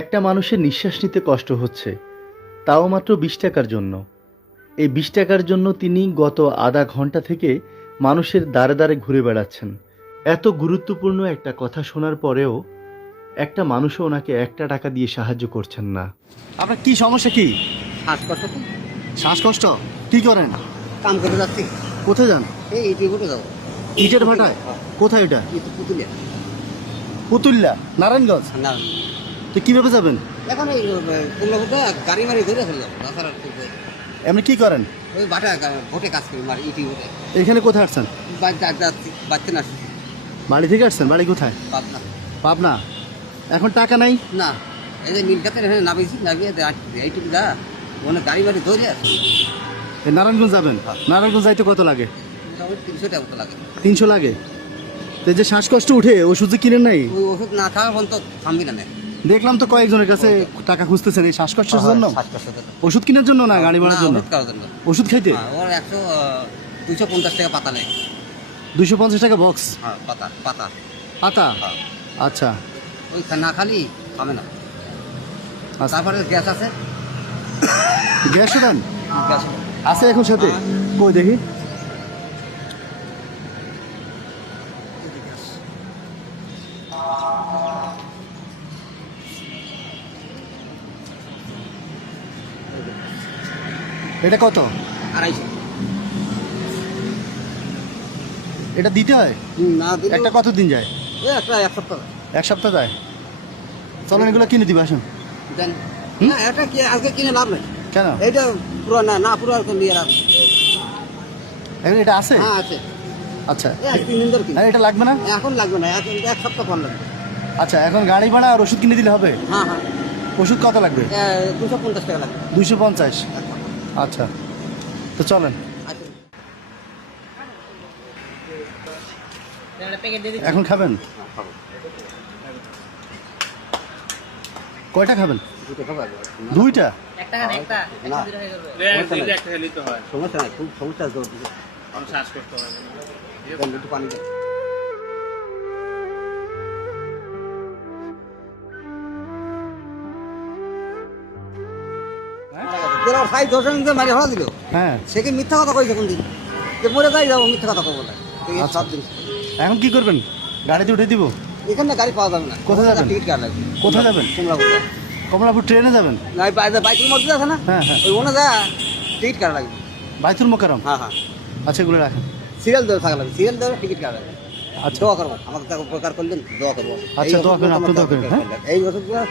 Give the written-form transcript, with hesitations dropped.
একটা মানুষের নিঃশ্বাস নিতে কষ্ট হচ্ছে, তাও মাত্র ২০ টাকার জন্য। এই ২০ টাকার জন্য তিনি গত আধা ঘন্টা থেকে মানুষের দ্বারে দ্বারে ঘুরে বেড়াচ্ছেন। এত গুরুত্বপূর্ণ একটা কথা শোনার পরেও একটা মানুষও ওনাকে ১টা টাকা দিয়ে সাহায্য করছেন না। আপনার কি সমস্যা? কি শ্বাসকষ্ট তো, শ্বাসকষ্ট? কি করেন? কাম করে যাচ্ছি। কোথায় যান? এই ইটি করে যাবো। ইটের ভাটায়? কোথায় এটা? ইটি পুতুলিয়া পুতুল্লা, নারায়ণগঞ্জ। না, তো কিভাবে যাবেন? এখন এই পুরোটা গাড়ি মারি ঘুরে চলে যাবো। তাছাড়া তো এমনি কি করেন? ওই বাটা ভোটে কাজ করি, মারি ইটি ভোটে এখানে কোথায় আসছেন? যাচ্ছি, বাচ্চা না আসছি বাড়ি থেকে আসছেন? বাড়ি কোথায়? পাবনা। পাবনা। এখন টাকা নাই? না, এই যে নীলকাতের এখানে নামিয়েছি, নামিয়ে এইটুকু যা ওখানে গাড়ি মারি ধরে আসছি। এই নারায়ণগঞ্জ যাবেন? নারায়ণগঞ্জ যাইতে কত লাগে? মোটামুটি ৩০০ টাকা মতো লাগে। ৩০০ লাগে? তো এই যে শ্বাসকষ্ট উঠে ওষুধ যে কিনেন নাই? ওই ওষুধ না খাওয়া পর্যন্ত থামবি না। দেখলাম তো কয়েকজনের কাছে টাকা খুঁজতেছেন এই শ্বাসকষ্টের জন্য। শ্বাসকষ্ট তো ওষুধ কেনার জন্য না গাড়ি ভাড়ার জন্য? ওষুধ খাওয়ার জন্য। ওষুধ খাইতে? হ্যাঁ, ওর 250 টাকা পাতা নেই। 250 টাকা বক্স? হ্যাঁ, পাতা পাতা পাতা? হ্যাঁ। আচ্ছা ওই না খালি খাবে না। আচ্ছা। তারপরে গ্যাস আছে, গ্যাসও দেন? গ্যাস আছে এখন সাথে? কই দেখি। এটা কত? 250। এটা দিতে হয়? না দিলে একটা কত দিন যায়? এক সপ্তাহ এক সপ্তাহ যায়? চলেন এগুলো কিনে দিবে, আসুন। দেন। না, এটা কি আজকে কিনে লাভ নেই। কেন? এটা পুরো না পুরো আর নিয়ে লাভ নেই। এখন এটা আছে? হ্যাঁ আছে। আচ্ছা। 3 দিন ধরে কিনে। আর এটা লাগবে না? এখন লাগবে না, এখন এক সপ্তাহ পর লাগবে। আচ্ছা, এখন গাড়ি ভাড়া আর ওষুধ কিনে দিলে হবে? হ্যাঁ হ্যাঁ, ওষুধ কত লাগবে? 250 টাকা লাগবে। 250? আচ্ছা, তো চলেন। এখন খাবেন? কয়টা খাবেন? দুইটা? না, সমস্যা নাই, খুব সমস্যা আছে। একটু পানি দেন। হ্যাঁ। সে কি মিথ্যা কথা কইছে কোনদিন? যে মরে যাই যাবো, মিথ্যা কথা কবো না। এই আচ্ছা। সব জিনিস এখন কি করবেন? গাড়িতে উঠে দিব? এখানে গাড়ি পাওয়া যাবে না। কোথায় যাবেন? টিকিট কাটা লাগবে। কোথায় যাবেন? কুমড়াপুর। কমলাপুর ট্রেনে যাবেন? না, বাইকের মধ্যে আছে না? হ্যাঁ হ্যাঁ। ওই ওনে যা টিকিট কাটা লাগবে। বাইতুল মোকাররম? হ্যাঁ হ্যাঁ, আচ্ছা, এগুলো রাখেন। সিরিয়াল ধরে থাকা লাগবে। সিরিয়াল ধরে টিকিট কাটা লাগবে। আচ্ছা দোয়া করবো, আমাকে উপকার করলেন, দোয়া করবো। আচ্ছা, দোয়া করেন, আপনি দোয়া করেন, হ্যাঁ? এই ওষুধগুলো